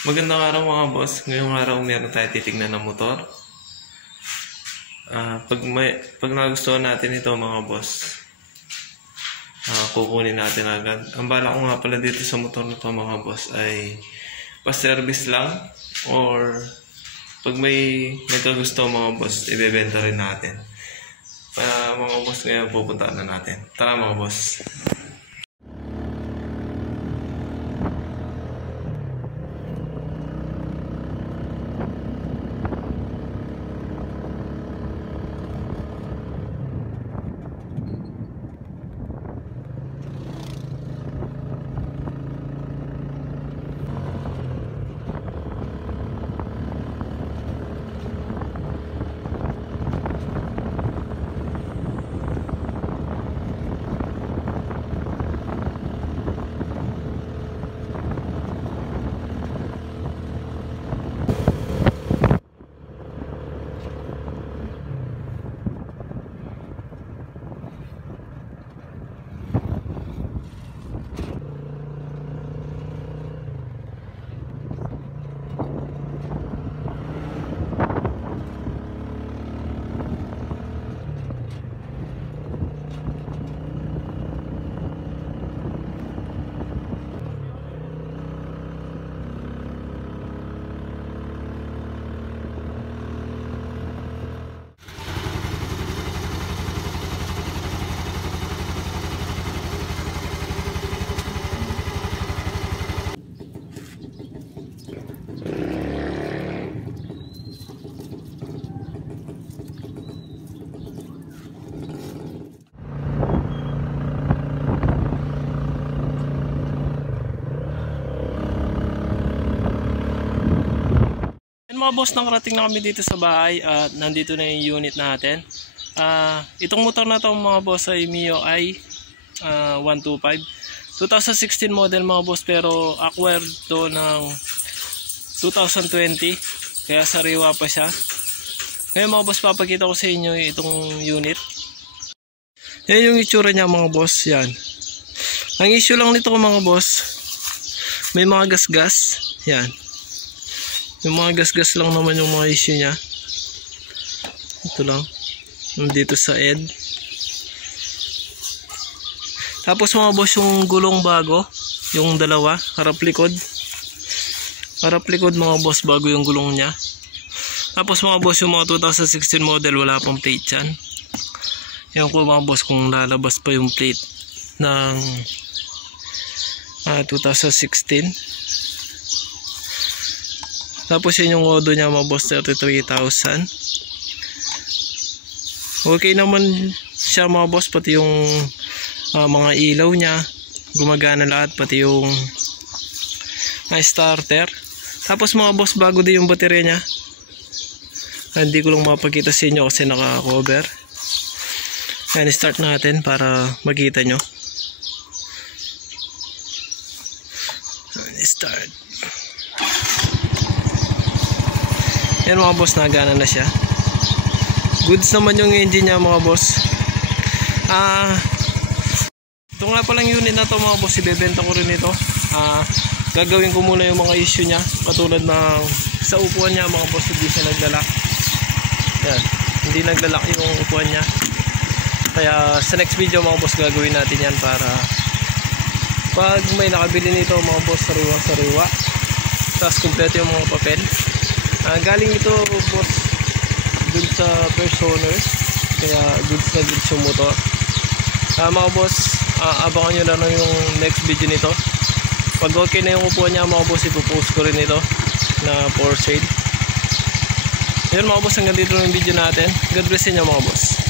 Magandang araw mga boss. Ngayong araw meron tayo titignan ng motor. Pag nagustuhan natin ito mga boss, kukunin natin agad. Ang bala ko nga pala dito sa motor na ito mga boss ay pa-service lang, or pag may nagkagusto mga boss, ibebenta rin natin. Mga boss, ngayon pupuntaan na natin. Tara mga boss. Mga boss, nakarating na kami dito sa bahay at nandito na yung unit natin. Itong motor na to mga boss ay Mio i 125 2016 model mga boss, pero acquired to ng 2020, kaya sariwa pa siya. Ngayon mga boss, papakita ko sa inyo itong unit. Yan yung itsura niya mga boss. Yan, ang issue lang nito mga boss, may mga gas-gas. Yan, yung mga gas-gas lang naman yung mga issue nya. Ito lang, dito sa end. Tapos mga boss, yung gulong bago, yung dalawa, harap-likod. Harap-likod mga boss, bago yung gulong nya. Tapos mga boss, yung mga 2016 model, wala pang plate yan. Ewan ko mga boss kung lalabas pa yung plate ng 2016. Tapos yun yung odo niya mga boss, 33,000. Okay naman siya mga boss, pati yung mga ilaw niya gumagana lahat, pati yung starter. Tapos mga boss, bago din yung baterya niya. Hindi ko lang mapakita sa inyo kasi naka-cover. Yan, start natin para makita nyo. Start. Yan mga boss, nagana na siya. Goods naman yung engine niya mga boss. Ito nga palang unit na to mga boss, ibebenta ko rin ito. Gagawin ko muna yung mga issue niya, katulad ng sa upuan niya mga boss, hindi siya naglalak. Yan, hindi naglalak yung upuan niya. Kaya sa next video mga boss, gagawin natin yan para pag may nakabili nito mga boss, sariwa-sariwa, tapos kumpleto yung mga papel. Galing ito boss dun sa first owner, kaya goods na goods yung motor. Mga boss, abangan nyo lang yung next video nito. Pag okay na yung upuan niya mga boss, ipopost ko rin ito na for sale. Yun mga boss, hanggang dito yung video natin. God bless inyo mga boss.